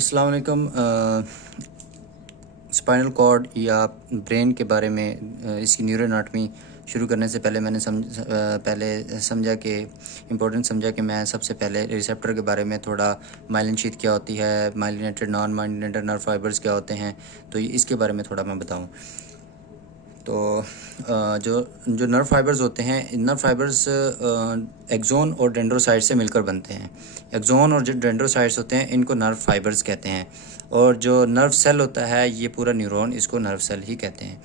अस्सलाम वालेकुम। Spinal cord या ब्रेन के बारे में इसकी न्यूरो एनाटमी शुरू करने से पहले मैंने समझा कि इम्पोर्टेंट समझा कि मैं सबसे पहले रिसेप्टर के बारे में थोड़ा माइलिन शीथ क्या होती है, myelinated non myelinated nerve fibres क्या होते हैं, तो इसके बारे में थोड़ा मैं बताऊं। तो जो जो नर्व फाइबर्स होते हैं, नर्व फाइबर्स एक्सोन और डेंड्रोसाइट से मिलकर बनते हैं। एक्सोन और जो डेंड्रोसाइट्स होते हैं इनको नर्व फाइबर्स कहते हैं, और जो नर्व सेल होता है ये पूरा न्यूरॉन, इसको नर्व सेल ही कहते हैं।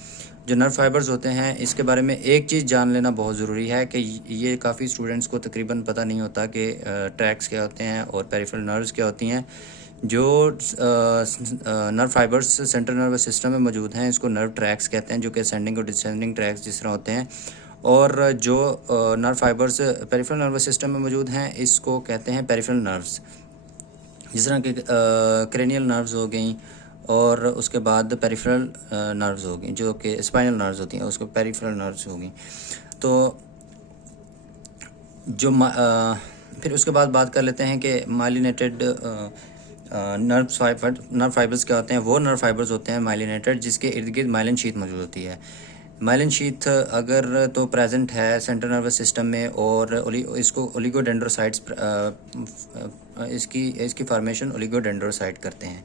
जो नर्व फाइबर्स होते हैं इसके बारे में एक चीज़ जान लेना बहुत ज़रूरी है कि ये काफ़ी स्टूडेंट्स को तकरीबन पता नहीं होता कि ट्रैक्स क्या होते हैं और पेरिफेरल नर्व्स क्या होती हैं। जो nerve fibres central nervous system में मौजूद हैं इसको नर्व ट्रैक्स कहते हैं, जो कि असेंडिंग और डिसेंडिंग ट्रैक्स जिस तरह होते हैं। और जो nerve fibres peripheral nervous system में मौजूद हैं इसको कहते हैं पेरिफेरल नर्व्स, जिस तरह के क्रेनियल नर्व्स हो गई और उसके बाद पेरिफेरल नर्व्स हो गई, जो कि स्पाइनल नर्व्स होती हैं उसको पेरिफेरल नर्व्स होगी। तो जो फिर उसके बाद बात कर लेते हैं कि माइलिनेटेड नर्व फाइबर्स क्या होते हैं। वो नर्व फाइबर्स होते हैं माइलिनेटेड जिसके इर्द गिर्द माइलिन शीथ मौजूद होती है। माइलिन शीथ अगर तो प्रेजेंट है सेंट्रल नर्वस सिस्टम में, और इसको ओलिगोडेंड्रोसाइट्स इसकी फॉर्मेशन ओलिगोडेंड्रोसाइट करते हैं।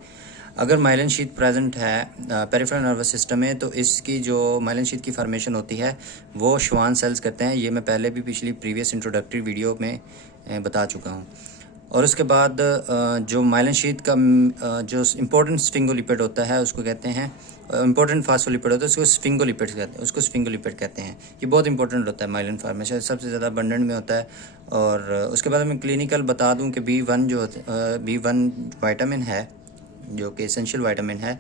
अगर माइलिन शीथ प्रेजेंट है पेरिफेरल नर्वस सिस्टम में तो इसकी जो माइलिन शीथ की फॉर्मेशन होती है वो श्वान सेल्स करते हैं। ये मैं पहले भी पिछली प्रीवियस इंट्रोडक्टरी वीडियो में बता चुका हूँ। और उसके बाद जो माइलिन शीथ का जो इम्पोर्टेंट स्फिंगोलिपिड होता है उसको कहते हैं, इम्पोर्टेंट फास्फोलिपिड होता है उसको स्फिंगोलिपिड कहते हैं, कहते हैं। ये बहुत इंपॉर्टेंट होता है माइलिन फॉर्मेशन, सबसे ज़्यादा अबंडेंट में होता है। और उसके बाद मैं क्लिनिकल बता दूं कि B1 जो B1 विटामिन है जो कि एसेंशियल विटामिन है,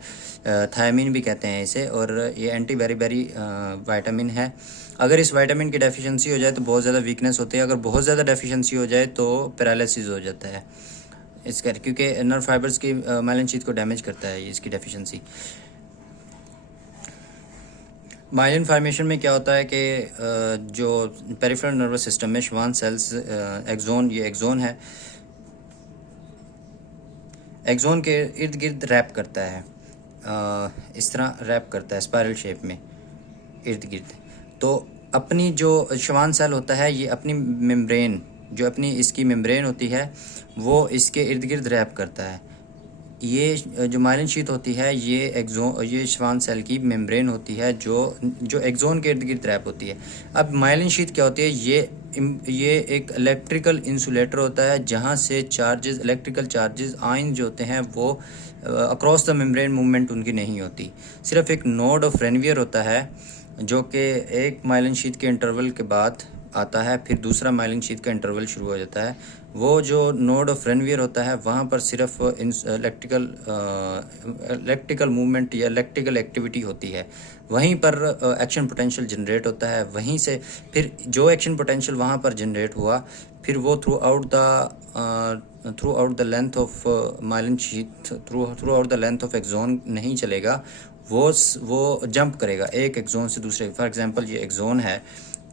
थायमीन भी कहते हैं इसे, और ये एंटी बेरी विटामिन है। अगर इस विटामिन की डेफिशिएंसी हो जाए तो बहुत ज़्यादा वीकनेस होती है, अगर बहुत ज़्यादा डेफिशिएंसी हो जाए तो पैरालिसिस हो जाता है इसका, क्योंकि नर्व फाइबर्स की माइलिन शीथ को डैमेज करता है इसकी डेफिशिएंसी। माइलिन फॉर्मेशन में क्या होता है कि जो पेरिफेरल नर्वस सिस्टम में श्वान सेल्स एक्सोन, ये एक्सोन है, एक्सोन के इर्द गिर्द रैप करता है, इस तरह रैप करता है स्पाइरल शेप में इर्द गिर्द। तो अपनी जो श्वान सेल होता है ये अपनी मेम्ब्रेन, जो अपनी इसकी मेम्ब्रेन होती है वो इसके इर्द गिर्द रैप करता है। ये जो माइलिन शीथ होती है ये श्वान सेल की मेम्ब्रेन होती है जो एक्सोन के इर्द गिर्द रैप होती है। अब माइलिन शीथ क्या होती है, ये एक इलेक्ट्रिकल इंसुलेटर होता है जहाँ से चार्जेस, इलेक्ट्रिकल चार्जेस, आयन जो होते हैं वो अक्रॉस द मेम्ब्रेन मूवमेंट उनकी नहीं होती। सिर्फ एक नोड ऑफ रेनवियर होता है जो कि एक माइलिन शीथ के इंटरवल के बाद आता है, फिर दूसरा माइलिन शीथ का इंटरवल शुरू हो जाता है। वो जो नोड ऑफ रेनवियर होता है वहाँ पर सिर्फ इलेक्ट्रिकल मूवमेंट या इलेक्ट्रिकल एक्टिविटी होती है, वहीं पर एक्शन पोटेंशियल जनरेट होता है। वहीं से फिर जो एक्शन पोटेंशियल वहाँ पर जनरेट हुआ फिर वो throughout the length of myelin sheath, throughout the length of axon नहीं चलेगा, वो जंप करेगा एक एक्सोन से दूसरे। फॉर एग्जांपल ये एक्सोन है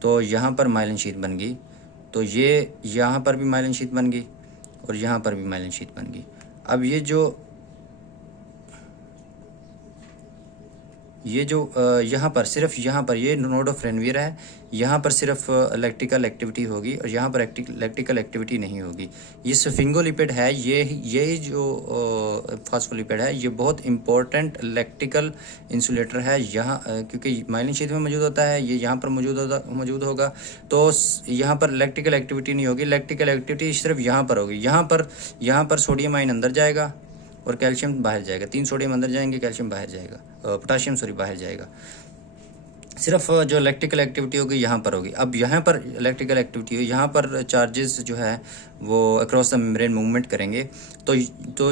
तो यहाँ पर माइलिन शीथ बन गई, तो ये यहाँ पर भी माइलिन शीथ बन गई और यहाँ पर भी माइलिन शीथ बन गई। अब ये जो यहाँ पर सिर्फ यहाँ पर ये नोड ऑफ रेनवियर है, यहाँ पर सिर्फ इलेक्ट्रिकल एक्टिविटी होगी और यहाँ पर इलेक्ट्रिकल एक्टिविटी नहीं होगी। ये स्फिंगोलिपिड है, ये जो फास्फोलिपिड है ये बहुत इंपॉर्टेंट इलेक्ट्रिकल इंसुलेटर है यहाँ, क्योंकि माइलिन शीथ में मौजूद होता है, ये यहाँ पर मौजूद होगा तो यहाँ पर इलेक्ट्रिकल एक्टिविटी नहीं होगी। इलेक्ट्रिकल एक्टिविटी सिर्फ यहाँ पर होगी। यहाँ पर सोडियम आयन अंदर जाएगा और कैल्शियम बाहर जाएगा, 3 सोडियम अंदर जाएंगे, कैल्शियम बाहर जाएगा, पोटाशियम बाहर जाएगा। सिर्फ जो इलेक्ट्रिकल एक्टिविटी होगी यहाँ पर होगी। अब यहाँ पर इलेक्ट्रिकल एक्टिविटी हो, यहाँ पर चार्जेस जो है वो अक्रॉस द मेम्ब्रेन मूवमेंट करेंगे, तो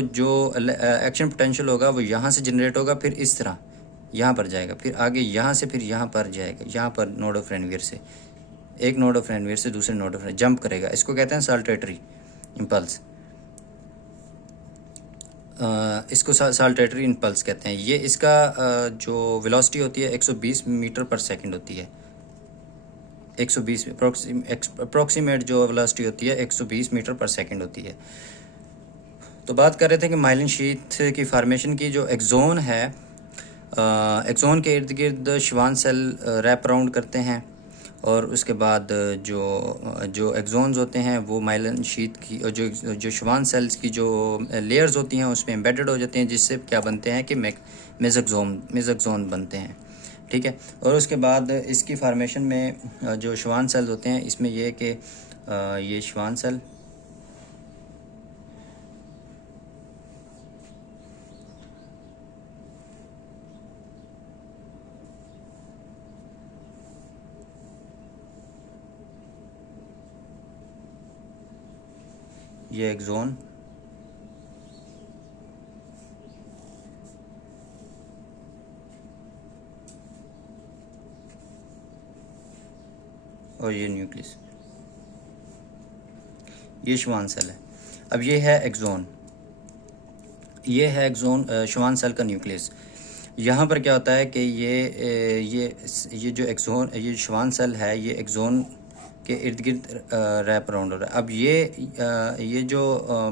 जो एक्शन पोटेंशियल होगा वो यहाँ से जनरेट होगा, फिर इस तरह यहाँ पर जाएगा, फिर आगे यहाँ से फिर यहाँ पर जाएगा, यहाँ पर नोड ऑफ रेनवियर से, एक नोड ऑफ रेनवियर से दूसरे नोड ऑफ जंप करेगा। इसको कहते हैं साल्टेटरी इम्पल्स, इसको साल्टेटरी इम्पल्स कहते हैं। ये इसका जो वेलोसिटी होती है 120 मीटर पर सेकंड होती है। 120 अप्रोक्सीमेट जो वेलोसिटी होती है 120 मीटर पर सेकंड होती है। तो बात कर रहे थे कि माइलिन शीथ की फार्मेशन की जो एक्सोन है, एक्सोन के इर्द गिर्द श्वान सेल रैप राउंड करते हैं, और उसके बाद जो एक्सोन्स होते हैं वो माइलिन शीथ की जो श्वान सेल्स की जो लेयर्स होती हैं उसमें एम्बेडेड हो जाते हैं, जिससे क्या बनते हैं कि मेसोक्सोम बनते हैं। ठीक है। और उसके बाद इसकी फार्मेशन में जो श्वान सेल्स होते हैं, इसमें यह है कि ये श्वान सेल, ये एक्सोन, और ये न्यूक्लियस, ये श्वान सेल है। अब ये है एक्सोन, ये है एक्सोन श्वान सेल का न्यूक्लियस। यहाँ पर क्या होता है कि ये जो एक्सोन, ये श्वान सेल है, ये एक्सोन के इर्द गिर्द रैप अराउंड हो रहा है। अब ये जो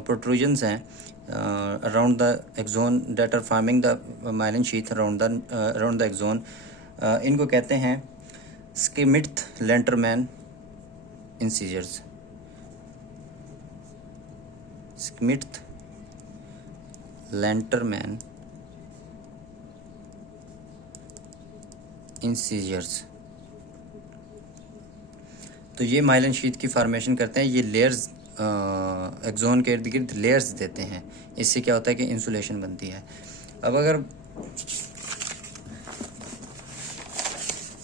प्रोट्रूजन्स हैं around the axon that are forming the myelin sheath around the axon, इनको कहते हैं स्किमिट्थ लेंटरमैन इंसीजर्स। स्किमिट्थ लेंटरमैन इंसीजर्स। तो ये माइलिन शीथ की फार्मेशन करते हैं, ये लेयर्स एक्सोन के इर्द गिर्द लेयर्स देते हैं। इससे क्या होता है कि इंसुलेशन बनती है। अब अगर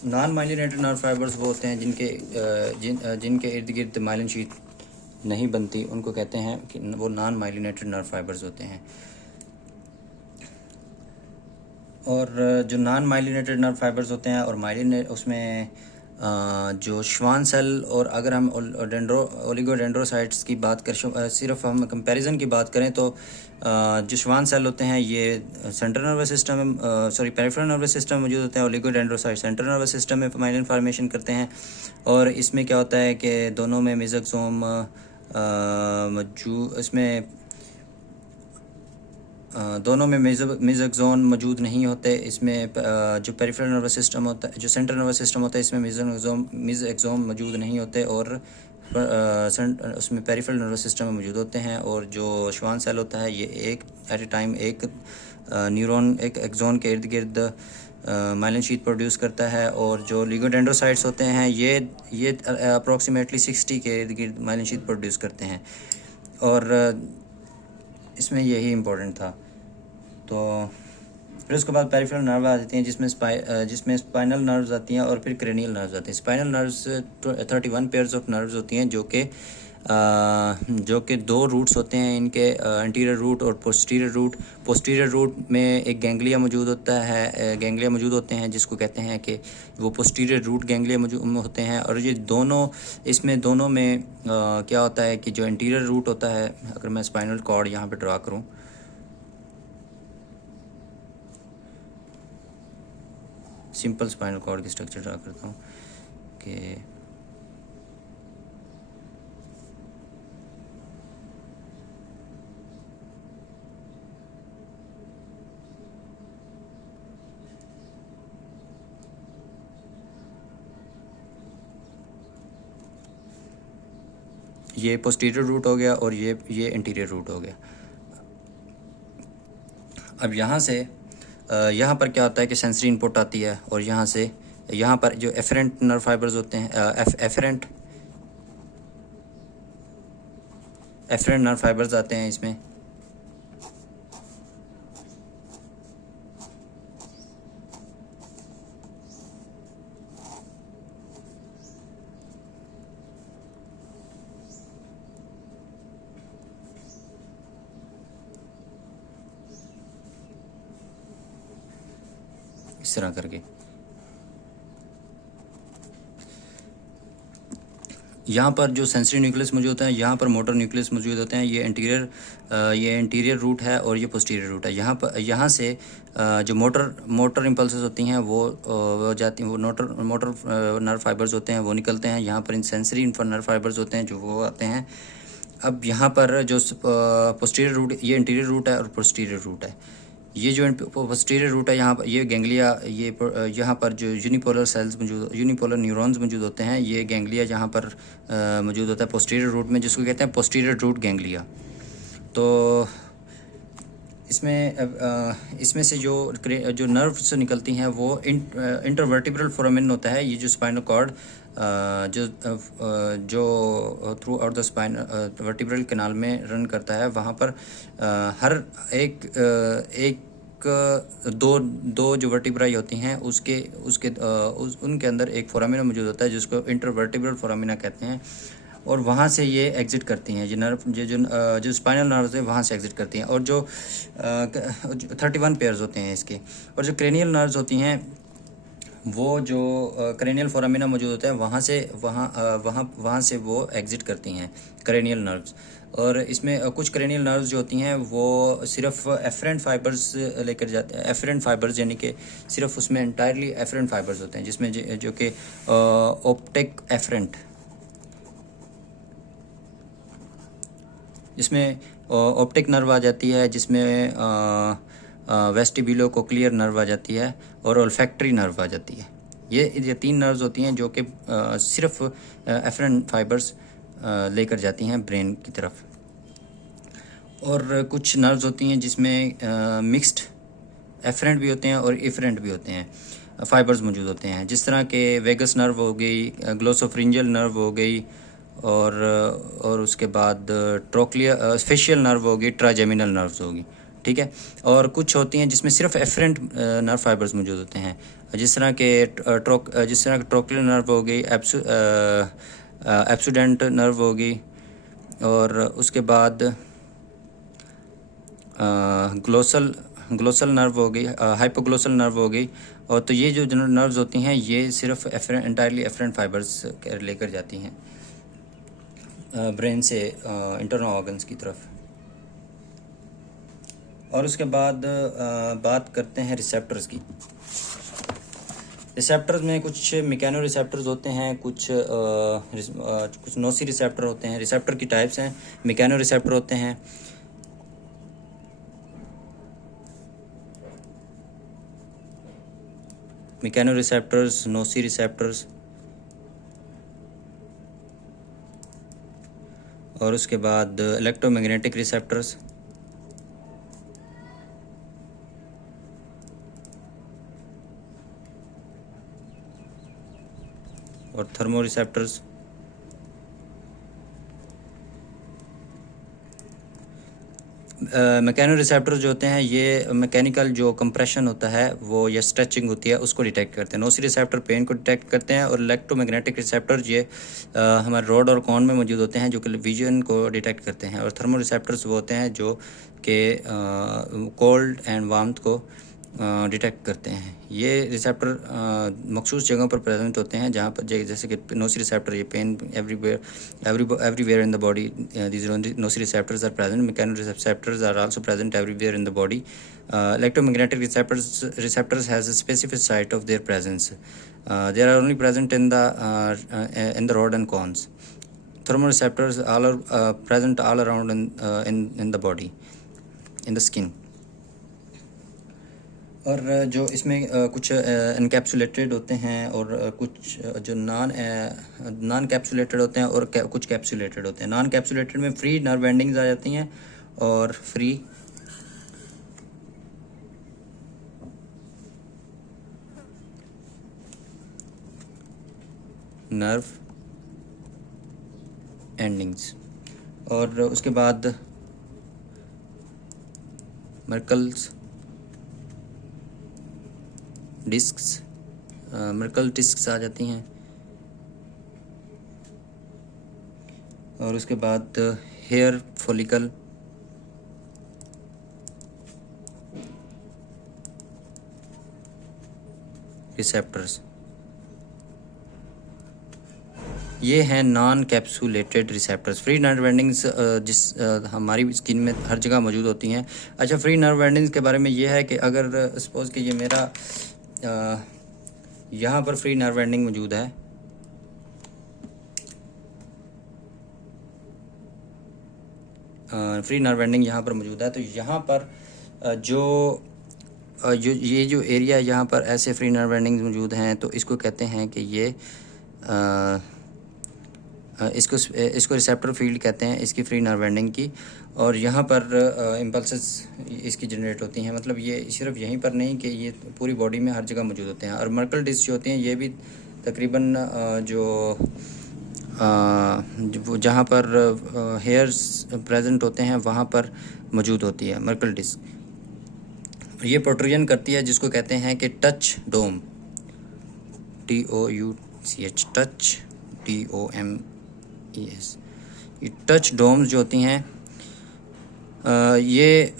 नॉन माइलिनेटेड नर्व फाइबर्स वो होते हैं जिनके इर्द गिर्द माइलिन शीथ नहीं बनती, उनको कहते हैं कि वो नॉन माइलिनेटेड नर्व फाइबर्स होते हैं। और जो नॉन माइलिनेटेड नर्व फाइबर्स होते हैं और उसमें जो श्वान सेल, और अगर हम ओलिगोडेंड्रोसाइट्स की बात कर, सिर्फ हम कंपैरिजन की बात करें तो जो श्वान सेल होते हैं ये सेंट्रल नर्वस सिस्टम में, पेरिफेरल नर्वस सिस्टम में मौजूद होते हैं। ओलिगोडेंड्रोसाइट सेंट्रल नर्वस सिस्टम में माइलिन फार्मेशन करते हैं। और इसमें क्या होता है कि दोनों में मेसोक्सोम दोनों में मेसोक्सोम मौजूद नहीं होते। इसमें जो पेरिफेरल नर्वस सिस्टम होता है, जो सेंट्रल नर्वस सिस्टम होता है, इसमें मेसोक्सोम मौजूद नहीं होते, और उसमें पेरिफेरल नर्वस सिस्टम में मौजूद होते हैं। और जो श्वान सेल होता है ये एक एट ए टाइम एक न्यूरॉन, एक एक्सोन के इर्द गिर्द माइलिन शीथ प्रोड्यूस करता है। और जो लिगोडेंड्रोसाइट्स होते हैं ये अप्रॉक्सीमेटली 60 के इर्द गिर्द माइलिन शीथ प्रोड्यूस करते हैं। और इसमें यही इम्पोर्टेंट था। तो फिर उसके बाद पेरिफेरल नर्व आ जाती हैं, जिसमें स्पाइनल नर्व्स आती हैं और फिर क्रेनियल नर्व्स आते हैं। Spinal nerves 31 pairs of nerves होती हैं, जो कि दो रूट्स होते हैं इनके, एंटीरियर रूट और पोस्टीरियर रूट। पोस्टीरियर रूट में एक गैंग्लिया मौजूद होता है, गैंग्लिया मौजूद होते हैं, जिसको कहते हैं कि वो पोस्टीरियर रूट गैंग्लिया मौजूद होते हैं। और ये इसमें दोनों में क्या होता है कि जो एंटीरियर रूट होता है, अगर मैं स्पाइनल कॉर्ड यहाँ पे ड्रा करूँ, सिंपल स्पाइनल कॉर्ड की स्ट्रक्चर ड्रा करता हूँ कि ये पोस्टीरियर रूट हो गया और ये एंटीरियर रूट हो गया। अब यहाँ पर क्या होता है कि सेंसरी इनपुट आती है, और यहाँ पर जो एफरेंट नर्व फाइबर्स होते हैं, एफरेंट नर्व फाइबर्स आते हैं इसमें। इस तरह करके यहाँ पर जो सेंसरी न्यूक्लियस मौजूद होता है, यहाँ पर मोटर न्यूक्लियस मौजूद होते हैं। ये एंटीरियर रूट है और ये पोस्टीरियर रूट है। यहाँ से जो मोटर इम्पल्सेस होती हैं वो जाती हैं, वो मोटर नर्व फाइबर्स होते हैं, वो निकलते हैं। यहाँ पर इन सेंसरी नर्व फाइबर्स होते हैं जो वो आते हैं अब यहाँ पर जो पोस्टीरियर रूट, ये इंटीरियर रूट है और पोस्टीरियर रूट है। ये जो पोस्टीरियर रूट है यहाँ पर, ये गैंग्लिया, ये यहाँ पर जो यूनिपोलर सेल्स मौजूद, यूनिपोलर न्यूरॉन्स मौजूद होते हैं, ये गैंग्लिया यहाँ पर मौजूद होता है पोस्टीरियर रूट में, जिसको कहते हैं पोस्टीरियर रूट गैंग्लिया। तो इसमें से जो नर्व्स निकलती हैं वो इंटरवर्टिब्रल फोरामेन होता है। ये जो स्पाइनल कॉर्ड जो through out the spine vertebral canal में रन करता है, वहाँ पर हर एक दो जो वर्टिब्राई होती हैं उनके अंदर एक फोरामिना मौजूद होता है, जिसको इंटरवर्टिब्रल फोरामिना कहते हैं। और वहाँ से ये एग्ज़िट करती हैं, जो स्पाइनल नर्व्स है वहाँ से एग्ज़िट करती हैं। और जो 31 पेयर्स होते हैं इसके। और जो क्रेनियल नर्व्स होती हैं, वो जो क्रेनियल फोरामिना मौजूद होता है वहाँ से वो एग्ज़िट करती हैं क्रेनियल नर्व्स। और इसमें कुछ क्रेनियल नर्व्स जो होती हैं वो सिर्फ एफरेंट फाइबर्स लेकर जाते हैं। एफरेंट फाइबर्स यानी कि सिर्फ उसमें इंटायरली एफरेंट फाइबर्स होते हैं, जिसमें जो कि ऑप्टिक एफरेंट, जिसमें ऑप्टिक नर्व आ जाती है, जिसमें वेस्टिब्यूलो कोक्लियर नर्व आ जाती है और ओल्फैक्टरी नर्व आ जाती है। ये 3 नर्व्स होती हैं जो कि सिर्फ एफरेंट फाइबर्स लेकर जाती हैं ब्रेन की तरफ। और कुछ नर्व्स होती हैं जिसमें मिक्स्ड एफरेंट भी होते हैं और इफरेंट भी होते हैं, फाइबर्स मौजूद होते हैं, जिस तरह के वेगस नर्व हो गई, ग्लोसोफ्रिंजियल नर्व हो गई, और उसके बाद ट्रोक्लिया फेशियल नर्व होगी, ट्राइजेमिनल नर्व्स होगी, ठीक है। और कुछ होती हैं जिसमें सिर्फ एफरेंट नर्व फाइबर्स मौजूद होते हैं, जिस तरह के ट्रोक्लियर नर्व हो गई, एप्सुडेंट नर्व होगी, और उसके बाद ग्लोसल नर्व हो गई, हाइपोग्लोसल नर्व हो गई। और तो ये जो नर्व्स होती हैं ये सिर्फ इंटायरली एफरेंट फाइबर्स लेकर जाती हैं ब्रेन से इंटरनल ऑर्गन्स की तरफ। और उसके बाद बात करते हैं रिसेप्टर्स की। रिसेप्टर्स में कुछ मैकेनो रिसेप्टर्स होते हैं, कुछ नोसी रिसेप्टर होते हैं। रिसेप्टर की टाइप्स हैं, मैकेनो रिसेप्टर होते हैं, मैकेनो रिसेप्टर्स, नोसी रिसेप्टर्स, और उसके बाद इलेक्ट्रोमैग्नेटिक रिसेप्टर्स, और थर्मो रिसेप्टर्स। मैकेनो रिसेप्टर जो होते हैं ये मैकेनिकल जो कंप्रेशन होता है वो या स्ट्रेचिंग होती है उसको डिटेक्ट करते हैं। नोसी रिसेप्टर पेन को डिटेक्ट करते हैं, और इलेक्ट्रोमैग्नेटिक रिसेप्टर ये हमारे रॉड और कॉन में मौजूद होते हैं जो कि विजन को डिटेक्ट करते हैं। और थर्मो रिसेप्टर्स वो होते हैं जो कि कोल्ड एंड वार्मथ को डिटेक्ट करते हैं। ये रिसेप्टर मखसूस जगहों पर प्रेजेंट होते हैं, जहाँ पर जैसे कि नोसी रिसेप्टर, ये pen everywhere in the body, these nociceptors receptors are present. Mechanoreceptors are also present everywhere in the body. Electromagnetic receptors has a specific site of their presence. They are only present in the rod and cones. Thermoreceptors all are present all around in the body, in the skin. और जो इसमें कुछ encapsulated होते हैं और कुछ जो non capsulated होते हैं और कुछ कैप्सुलेटेड होते हैं। नॉन कैप्सुलेटेड में फ्री नर्व एंडिंग्स आ जाती हैं और फ्री नर्व एंडिंग्स। और उसके बाद मर्कल्स डिस्क्स, मर्कल डिस्क्स आ जाती हैं। और उसके बाद हेयर फॉलिकल, रिसेप्टर्स, ये हैं non capsulated receptors. Free nerve endings हमारी स्किन में हर जगह मौजूद होती हैं। अच्छा, फ्री नर्व एंडिंग्स के बारे में ये है कि अगर सपोज़ कि ये मेरा यहाँ पर फ्री नर्व एंडिंग मौजूद है, फ्री नर्व एंडिंग यहाँ पर मौजूद है। तो यहाँ पर जो ये जो एरिया है यहाँ पर ऐसे फ्री नर्व एंडिंग्स मौजूद हैं, तो इसको कहते हैं कि ये इसको रिसेप्टर फील्ड कहते हैं इसकी फ्री नर्व एंडिंग की। और यहाँ पर इम्पल्सेस इसकी जनरेट होती हैं। मतलब ये सिर्फ यहीं पर नहीं कि ये पूरी बॉडी में हर जगह मौजूद होते हैं। और मर्कल डिस्क जो होती हैं ये भी तकरीबन जहाँ पर हेयर्स प्रेजेंट होते हैं वहाँ पर मौजूद होती है मर्कल डिस्क। ये प्रोट्रूजन करती है जिसको कहते हैं कि टच डोम, TOUCH, टच DOMES। ये टच डोम्स जो होती हैं ये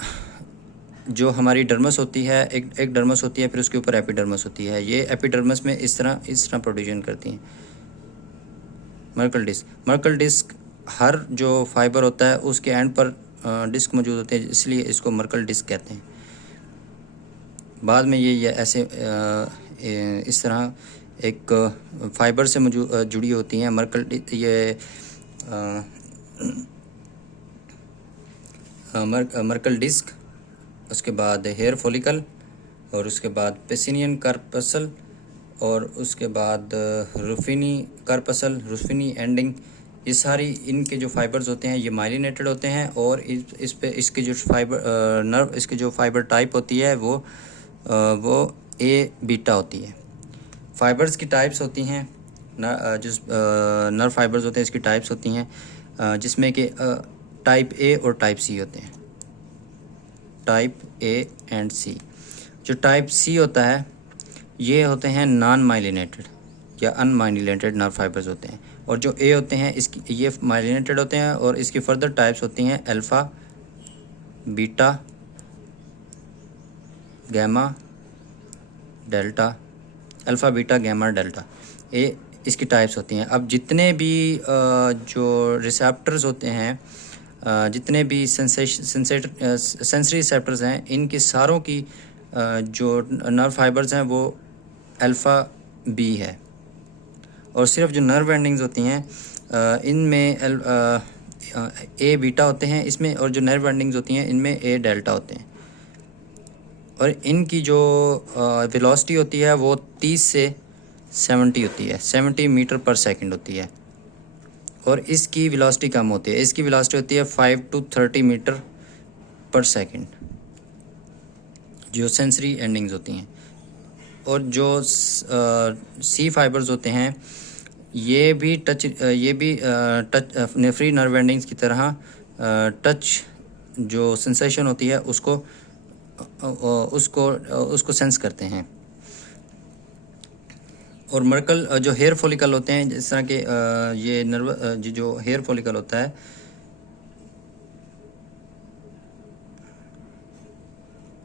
जो हमारी डर्मस होती है, एक डर्मस होती है, फिर उसके ऊपर एपिडर्मस होती है। ये एपिडर्मस में इस तरह प्रोड्यूशन करती हैं मर्कल डिस्क हर जो फाइबर होता है उसके एंड पर डिस्क मौजूद होते हैं, इसलिए इसको मर्कल डिस्क कहते हैं। बाद में ये ऐसे इस तरह एक फाइबर से जुड़ी होती हैं मर्कल डिस्क, उसके बाद हेयर फॉलिकल, और उसके बाद पेसिनियन कार्पसल, और उसके बाद रुफिनी कार्पसल, रुफिनी एंडिंग। ये सारी इनके जो फाइबर्स होते हैं ये माइलिनेटेड होते हैं। और इस पे इसके जो इसकी जो फाइबर टाइप होती है वो ए बीटा होती है। फाइबर्स की टाइप्स होती हैं, जो नर्व फाइबर्स होते हैं इसकी टाइप्स होती हैं, जिसमें कि टाइप ए और टाइप सी होते हैं, टाइप ए एंड सी। जो टाइप सी होता है ये होते हैं नॉन माइलिनेटेड या अनमाइलिनेटेड नर्व फाइबर्स होते हैं। और जो ए होते हैं इसकी ये माइलिनेटेड होते हैं। और इसकी फर्दर टाइप्स होती हैं alpha, beta, gamma, delta, alpha, beta, gamma, delta, ये इसकी टाइप्स होती हैं। अब जितने भी जो रिसेप्टर्स होते हैं, जितने भी सेंसरी रिसेप्टर्स हैं, इनकी सारों की जो नर्व फाइबर्स हैं वो अल्फ़ा बी है। और सिर्फ जो नर्व एंडिंग्स होती हैं इनमें ए बीटा होते हैं इसमें, और जो नर्व एंडिंग्स होती हैं इनमें ए डेल्टा होते हैं। और इनकी जो वेलोसिटी होती है वो 30 से 70 होती है, 70 मीटर पर सेकंड होती है। और इसकी वेलोसिटी कम होती है, इसकी वेलोसिटी होती है 5 to 30 मीटर पर सेकंड, जो सेंसरी एंडिंग्स होती हैं। और जो सी फाइबर्स होते हैं ये भी टच फ्री नर्व एंडिंग्स की तरह टच जो सेंसेशन होती है उसको सेंस करते हैं। और मर्कल जो हेयर फॉलिकल होते हैं, जिस तरह के ये नर्व जो हेयर फॉलिकल होता है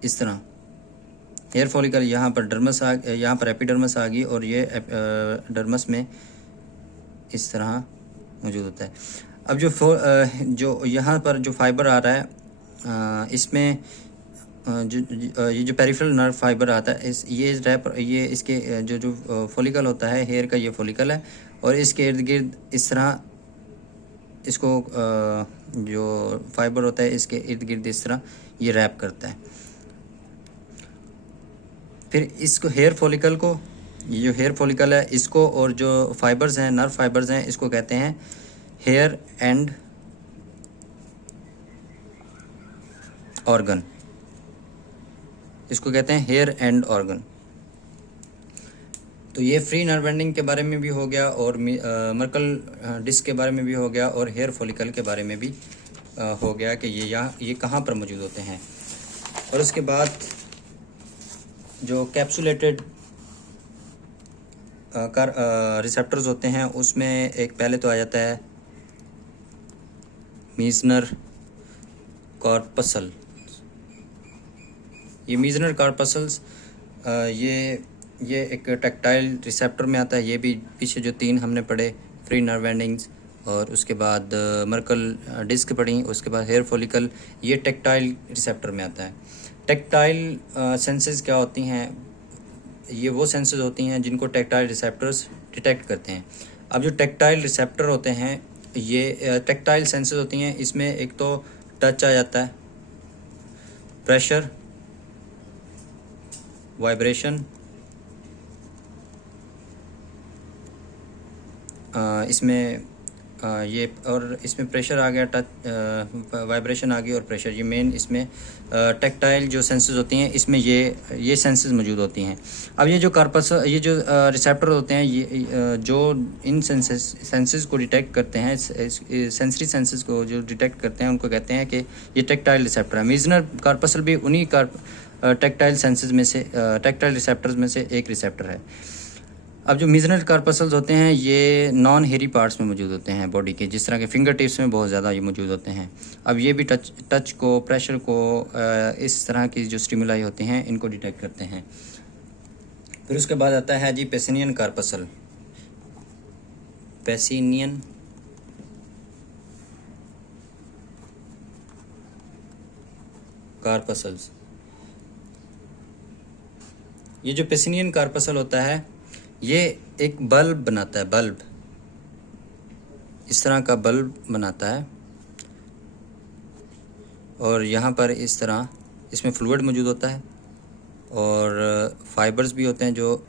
इस तरह, हेयर फॉलिकल यहाँ पर एपिडर्मस आ गई, और ये डर्मस में इस तरह मौजूद होता है। अब जो यहाँ पर जो फाइबर आ रहा है इसमें ये जो पेरिफेरल नर्व फाइबर आता है ये इसके जो फॉलिकल होता है हेयर का, ये फॉलिकल है। और इसके इर्द गिर्द इस तरह इसको जो फाइबर होता है इसके इर्द गिर्द इस तरह ये रैप करता है। फिर इसको हेयर फॉलिकल को, ये जो हेयर फॉलिकल है इसको, और जो फाइबर्स हैं नर्व फाइबर्स हैं इसको कहते हैं हेयर एंड ऑर्गन, इसको कहते हैं हेयर एंड ऑर्गन। तो ये फ्री नर्व एंडिंग के बारे में भी हो गया, और मर्कल डिस्क के बारे में भी हो गया, और हेयर फॉलिकल के बारे में भी हो गया कि ये कहाँ पर मौजूद होते हैं। और उसके बाद जो कैप्सुलेटेड रिसेप्टर्स होते हैं उसमें एक पहले तो आ जाता है मीजनर कॉर्पसल। ये मीजनर कॉर्पसल्स ये एक टेक्टाइल रिसेप्टर में आता है। ये भी पीछे जो 3 हमने पढ़े, फ्री नर्व एंडिंग्स, और उसके बाद मर्कल डिस्क पढ़ी, उसके बाद हेयर फॉलिकल, ये टेक्टाइल रिसेप्टर में आता है। टेक्टाइल सेंसेस क्या होती हैं? ये वो सेंसेस होती हैं जिनको टेक्टाइल रिसेप्टर्स डिटेक्ट करते हैं। अब जो टेक्टाइल रिसेप्टर होते हैं ये टेक्टाइल सेंसेस होती हैं, इसमें एक तो टच आ जाता है, प्रेशर, वाइब्रेशन, इसमें ये और इसमें प्रेशर आ गया, टच, वाइब्रेशन आ गई और प्रेशर। ये मेन इसमें टेक्टाइल जो सेंसेस होती हैं इसमें ये सेंसेस मौजूद होती हैं। अब ये जो कार्पसल, ये जो रिसेप्टर होते हैं, ये जो इन सेंसेस को डिटेक्ट करते हैं, सेंसरी सेंसेस को जो डिटेक्ट करते हैं उनको कहते हैं कि ये टेक्टाइल रिसेप्टर है। मीजनर कार्पसल भी उन्हीं टेक्टाइल सेंसेस में से, टेक्टाइल रिसेप्टर्स में से एक रिसेप्टर है। अब जो मीजनर कार्पसल्स होते हैं ये नॉन हेरी पार्ट्स में मौजूद होते हैं बॉडी के, जिस तरह के फिंगर टिप्स में बहुत ज़्यादा ये मौजूद होते हैं। अब ये भी टच को, प्रेशर को, इस तरह की जो स्टिमुलाई होते हैं इनको डिटेक्ट करते हैं। फिर उसके बाद आता है जी पेसिनियन कार्पसल। पेसिनियन कार्पसल्स, ये जो पेसिनियन कार्पसल होता है ये एक बल्ब बनाता है, बल्ब, इस तरह का बल्ब बनाता है। और यहाँ पर इस तरह इसमें फ्लूइड मौजूद होता है और फाइबर्स भी होते हैं, जो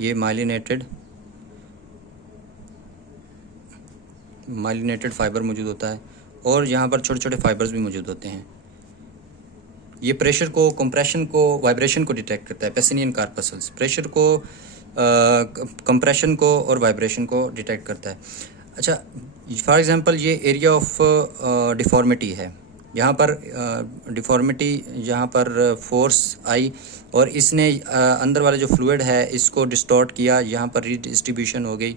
ये माइलिनेटेड फाइबर मौजूद होता है और यहाँ पर छोटे छोटे फाइबर्स भी मौजूद होते हैं। ये प्रेशर को, कंप्रेशन को, वाइब्रेशन को डिटेक्ट करता है। पेसिनियन कार्पसल्स प्रेशर को, कंप्रेशन को और वाइब्रेशन को डिटेक्ट करता है। अच्छा, फॉर एग्जांपल ये एरिया ऑफ डिफॉर्मिटी है, यहाँ पर डिफॉर्मिटी, यहाँ पर फोर्स आई और इसने अंदर वाला जो फ्लूइड है इसको डिस्टॉर्ट किया, यहाँ पर रीडिस्ट्रीब्यूशन हो गई,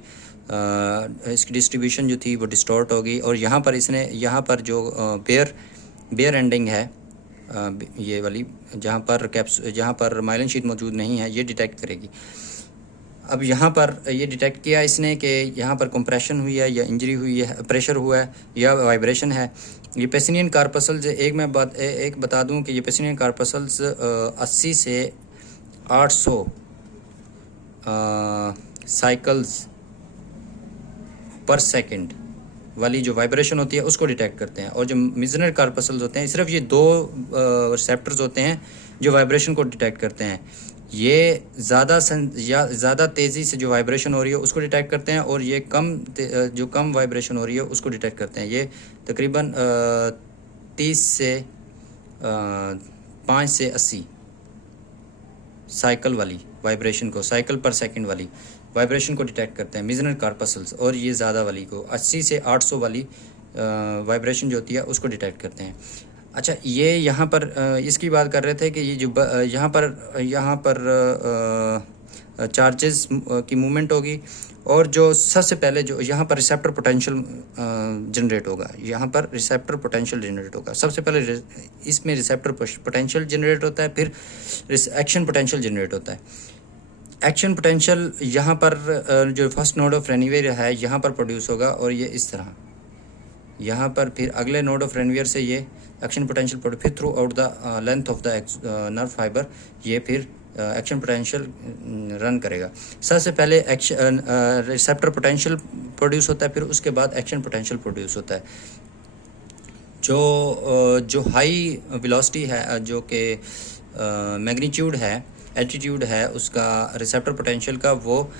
इसकी डिस्ट्रीब्यूशन जो थी वो डिस्टॉर्ट हो गई और यहाँ पर इसने, यहाँ पर जो बेयर एंडिंग है, ये वाली जहाँ पर माइलिन शीट मौजूद नहीं है, ये डिटेक्ट करेगी। अब यहाँ पर ये डिटेक्ट किया इसने कि यहाँ पर कंप्रेशन हुई है या इंजरी हुई है, प्रेशर हुआ है या वाइब्रेशन है। ये पेसिनियन कार्पसल्स, एक बता दूँ कि ये पेसिनियन कार्पसल्स 80 से 800 साइकिल्स पर सेकंड वाली जो वाइब्रेशन होती है उसको डिटेक्ट करते हैं। और जो मीजनर कार्पसल्स होते हैं, सिर्फ ये 2 रिसेप्टर्स होते हैं जो वाइब्रेशन को डिटेक्ट करते हैं। ये ज़्यादा तेज़ी से जो वाइब्रेशन हो रही है उसको डिटेक्ट करते हैं और ये जो कम वाइब्रेशन हो रही है उसको डिटेक्ट करते हैं। ये तकरीबन 30 से 5 से 80 साइकिल वाली वाइब्रेशन को, साइकिल पर सेकंड वाली वाइब्रेशन को डिटेक्ट करते हैं मीजनर कार्पसल्स। और ये ज़्यादा वाली को 80 से 800 वाली वाइब्रेशन जो होती है उसको डिटेक्ट करते हैं। अच्छा, ये यहाँ पर इसकी बात कर रहे थे कि ये जो यहाँ पर चार्जेस की मूवमेंट होगी और जो सबसे पहले जो यहाँ पर रिसेप्टर पोटेंशियल जनरेट होगा, यहाँ पर रिसेप्टर पोटेंशियल जनरेट होगा। सबसे पहले इसमें रिसेप्टर पोटेंशियल जनरेट होता है, फिर एक्शन पोटेंशियल जनरेट होता है। एक्शन पोटेंशियल यहाँ पर जो फर्स्ट नोड ऑफ रेनिवियर है यहाँ पर प्रोड्यूस होगा और ये इस तरह यहाँ पर, फिर अगले नोड ऑफ रेनिवियर से ये एक्शन पोटेंशियल प्रोड्यूस, फिर through out the length of the nerve fibre ये फिर एक्शन पोटेंशियल रन करेगा। सबसे पहले रिसेप्टर पोटेंशियल प्रोड्यूस होता है, फिर उसके बाद एक्शन पोटेंशियल प्रोड्यूस होता है। जो हाई वेलोसिटी है, जो कि मैग्नीट्यूड है, एल्टीट्यूड है उसका रिसेप्टर पोटेंशियल का, वो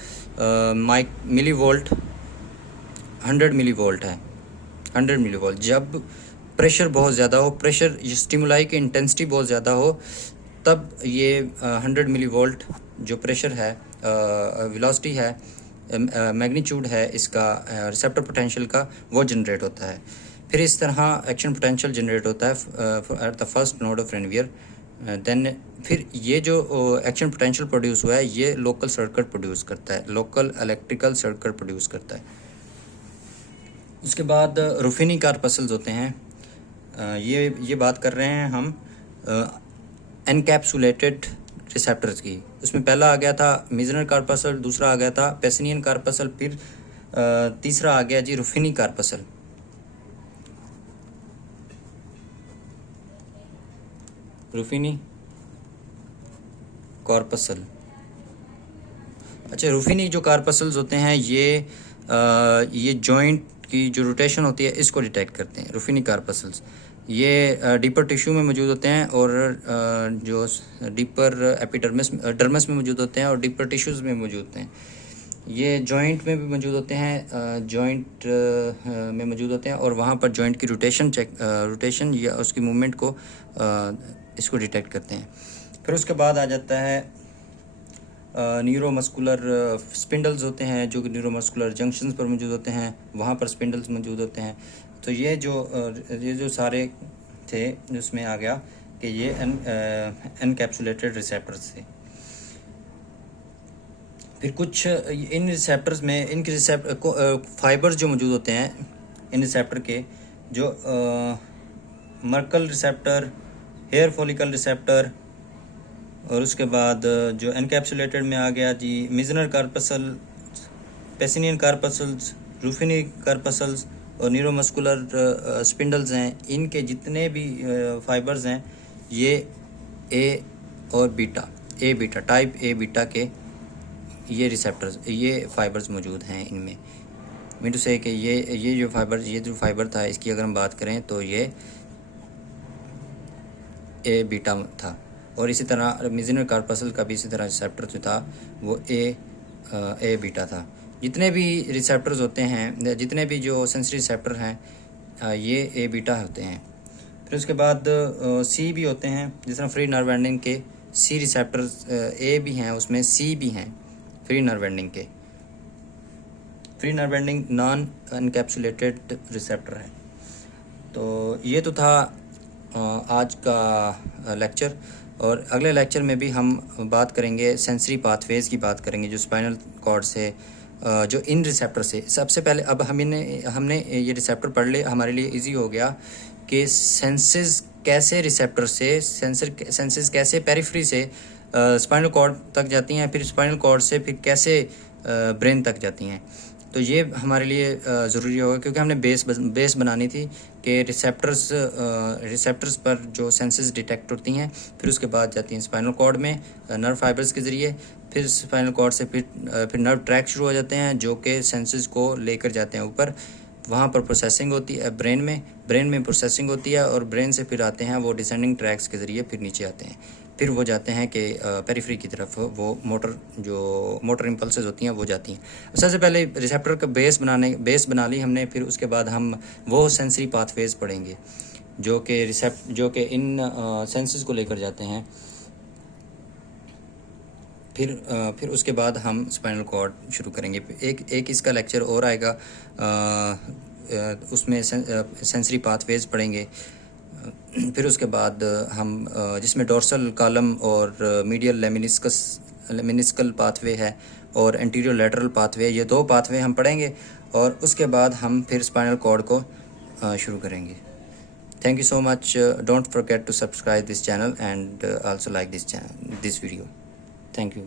मिली वोल्ट 100 मिली वोल्ट है, 100 मिली वोल्ट। जब प्रेशर बहुत ज़्यादा हो, प्रेशर स्टिमुलाई की इंटेंसिटी बहुत ज़्यादा हो, तब ये 100 मिली वोल्ट जो प्रेशर है, वेलोसिटी है, मैग्नीट्यूड है इसका रिसेप्टर पोटेंशियल का, वो जनरेट होता है। फिर इस तरह एक्शन पोटेंशियल जनरेट होता है at the first node of Ranvier. Then फिर ये जो एक्शन पोटेंशियल प्रोड्यूस हुआ है ये लोकल सर्किट प्रोड्यूस करता है, लोकल इलेक्ट्रिकल सर्किट प्रोड्यूस करता है। उसके बाद रुफिनी कार्पसल्स होते हैं, ये बात कर रहे हैं हम एनकैप्सुलेटेड रिसेप्टर्स की। उसमें पहला आ गया था मीजनर कार्पसल, दूसरा आ गया था पेसिनियन कार्पसल, फिर तीसरा आ गया जी रुफिनी कार्पसल। रुफिनी कार्पसल। अच्छा, रुफिनी जो कार्पसल्स होते हैं ये ये जॉइंट की जो रोटेशन होती है इसको डिटेक्ट करते हैं। रूफिनी कार्पसल्स ये डीपर टिश्यू में मौजूद होते हैं और जो डीपर एपिडर्मिस डर्मस में मौजूद होते हैं और डीपर टिश्यूज़ में मौजूद होते हैं। ये जॉइंट में भी मौजूद होते हैं, जॉइंट में मौजूद होते हैं और वहाँ पर जॉइंट की रोटेशन या उसकी मूवमेंट को इसको डिटेक्ट करते हैं। फिर उसके बाद आ जाता है न्यूरोमस्कुलर स्पिंडल्स होते हैं जो कि न्यूरोमस्कुलर जंक्शंस पर मौजूद होते हैं, वहाँ पर स्पिंडल्स मौजूद होते हैं। तो ये जो सारे थे जिसमें आ गया कि ये एनकैप्सुलेटेड रिसेप्टर्स थे। फिर कुछ इन रिसेप्टर्स में इनके फाइबर्स जो मौजूद होते हैं इन रिसेप्टर के, जो Merkel receptor, hair follicle receptor, और उसके बाद जो एनकैप्सुलेटेड में आ गया जी Meissner corpuscle, Pacinian corpuscles, Ruffini corpuscles और न्यूरोमस्कुलर स्पिंडल्स हैं। इनके जितने भी फाइबर्स हैं ये A beta type A beta के ये रिसेप्टर्स, ये फाइबर्स मौजूद हैं इनमें। मीन टू से कि ये जो फाइबर था इसकी अगर हम बात करें तो ये ए बीटा था। और इसी तरह मिजनर कार्पसल का भी इसी तरह रिसेप्टर जो था वो ए बीटा था। जितने भी रिसेप्टर्स होते हैं, जितने भी जो सेंसरी रिसेप्टर हैं ये ए बीटा होते हैं। फिर उसके बाद सी भी होते हैं, जिस तरह फ्री नर्व एंडिंग के सी रिसेप्टर्स ए भी हैं, उसमें सी भी हैं फ्री नर्व एंडिंग के। Free nerve ending non encapsulated receptor है। तो ये तो था आज का लेक्चर, और अगले लेक्चर में भी हम बात करेंगे सेंसरी पाथवेज़ की बात करेंगे, जो स्पाइनल कॉर्ड से जो इन रिसेप्टर से। सबसे पहले अब हमने ये रिसेप्टर पढ़ ले, हमारे लिए इजी हो गया कि सेंसेस कैसे रिसेप्टर से सेंसेस कैसे पेरिफेरी से स्पाइनल कॉर्ड तक जाती हैं, फिर स्पाइनल कॉर्ड से फिर कैसे ब्रेन तक जाती हैं। तो ये हमारे लिए ज़रूरी होगा, क्योंकि हमने बेस बनानी थी कि रिसेप्टर्स पर जो सेंसेस डिटेक्ट होती हैं, फिर उसके बाद जाती हैं स्पाइनल कॉर्ड में नर्व फाइबर्स के ज़रिए, फिर स्पाइनल कॉर्ड से फिर नर्व ट्रैक शुरू हो जाते हैं जो कि सेंसेस को लेकर जाते हैं ऊपर। वहाँ पर प्रोसेसिंग होती है ब्रेन में प्रोसेसिंग होती है, और ब्रेन से फिर आते हैं वो डिसेंडिंग ट्रैक्स के ज़रिए फिर नीचे आते हैं, फिर वो जाते हैं कि पेरिफेरी की तरफ वो मोटर इम्पल्सेस होती हैं वो जाती हैं। सबसे पहले रिसेप्टर का बेस बना ली हमने, फिर उसके बाद हम वो सेंसरी पाथवेज पढ़ेंगे जो कि इन सेंसेस को लेकर जाते हैं। फिर उसके बाद हम स्पाइनल कॉर्ड शुरू करेंगे। एक इसका लेक्चर और आएगा, उसमें सेंसरी पाथवेज पढ़ेंगे। फिर उसके बाद हम जिसमें डोर्सल कॉलम और मीडियल लेमिनिस्कल पाथवे है और एंटीरियर लैटरल पाथवे, ये दो पाथवे हम पढ़ेंगे, और उसके बाद हम फिर स्पाइनल कॉर्ड को शुरू करेंगे। Thank you so much. Don't forget to subscribe this channel and also like this video. Thank you.